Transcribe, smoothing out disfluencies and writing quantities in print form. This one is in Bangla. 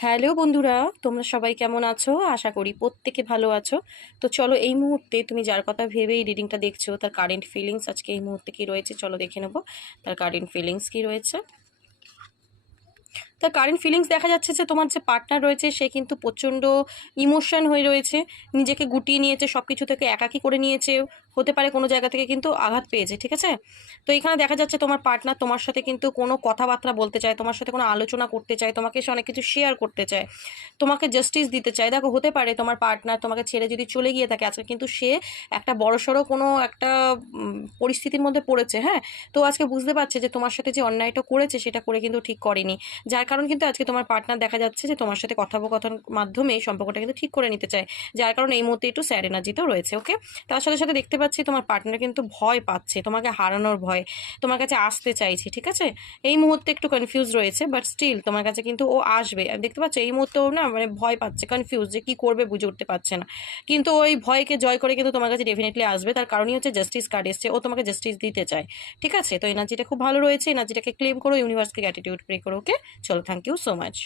হ্যালো বন্ধুরা, তোমরা সবাই কেমন আছো? আশা করি প্রত্যেকে ভালো আছো। তো চলো, এই মুহূর্তে তুমি যার কথা ভেবে এই রিডিংটা দেখছো তার কারেন্ট ফিলিংস আজকে এই মুহূর্তে কি রয়েছে চলো দেখে নেবো। তার কারেন্ট ফিলিংস কি রয়েছে। তার কারেন্ট ফিলিংস দেখা যাচ্ছে যে তোমার যে পার্টনার রয়েছে সে কিন্তু প্রচণ্ড ইমোশন হয়ে রয়েছে, নিজেকে গুটিয়ে নিয়েছে, সব কিছু থেকে একাকী করে নিয়েছে, হতে পারে কোনো জায়গা থেকে কিন্তু আঘাত পেয়েছে, ঠিক আছে। তো এখানে দেখা যাচ্ছে তোমার পার্টনার তোমার সাথে কিন্তু কোনো কথাবার্তা বলতে চায়, তোমার সাথে কোনো আলোচনা করতে চায়, তোমাকে সে অনেক কিছু শেয়ার করতে চায়, তোমাকে জাস্টিস দিতে চায়। দেখো, হতে পারে তোমার পার্টনার তোমাকে ছেড়ে যদি চলে গিয়ে থাকে আজকে, কিন্তু সে একটা বড়সড় কোনো একটা পরিস্থিতির মধ্যে পড়েছে, হ্যাঁ। তো আজকে বুঝতে পারছে যে তোমার সাথে যে অন্যায়টা করেছে সেটা করে কিন্তু ঠিক করেনি, যার কারণ কিন্তু আজকে তোমার পার্টনার দেখা যাচ্ছে যে তোমার সাথে কথোপকথন মাধ্যমে এই সম্পর্কটা কিন্তু ঠিক করে নিতে চায়, যার কারণে এই মুহূর্তে একটু স্যাড এনার্জিতেও রয়েছে। ওকে, তার সাথে সাথে দেখতে পাচ্ছি তোমার পার্টনার কিন্তু ভয় পাচ্ছে, তোমাকে হারানোর ভয়, তোমার কাছে আসতে চাইছে, ঠিক আছে। এই মুহূর্তে একটু কনফিউজ রয়েছে, বাট স্টিল তোমার কাছে কিন্তু ও আসবে। আর দেখতে পাচ্ছ এই মুহূর্তেও না মানে ভয় পাচ্ছে, কনফিউজ যে কি করবে বুঝে উঠতে পারছে না, কিন্তু ওই ভয়কে জয় করে কিন্তু তোমার কাছে ডেফিনেটলি আসবে। তার কারণই হচ্ছে জাস্টিস কার্ড এসছে, ও তোমাকে জাস্টিস দিতে চায়, ঠিক আছে। তো এনার্জিটা খুব ভালো রয়েছে, এনার্জিটাকে ক্লেম করো, ইউনিভার্সকে গ্র্যাটিটিউড প্রে করো। ওকে, চলো, থ্যাংক ইউ সো মাচ।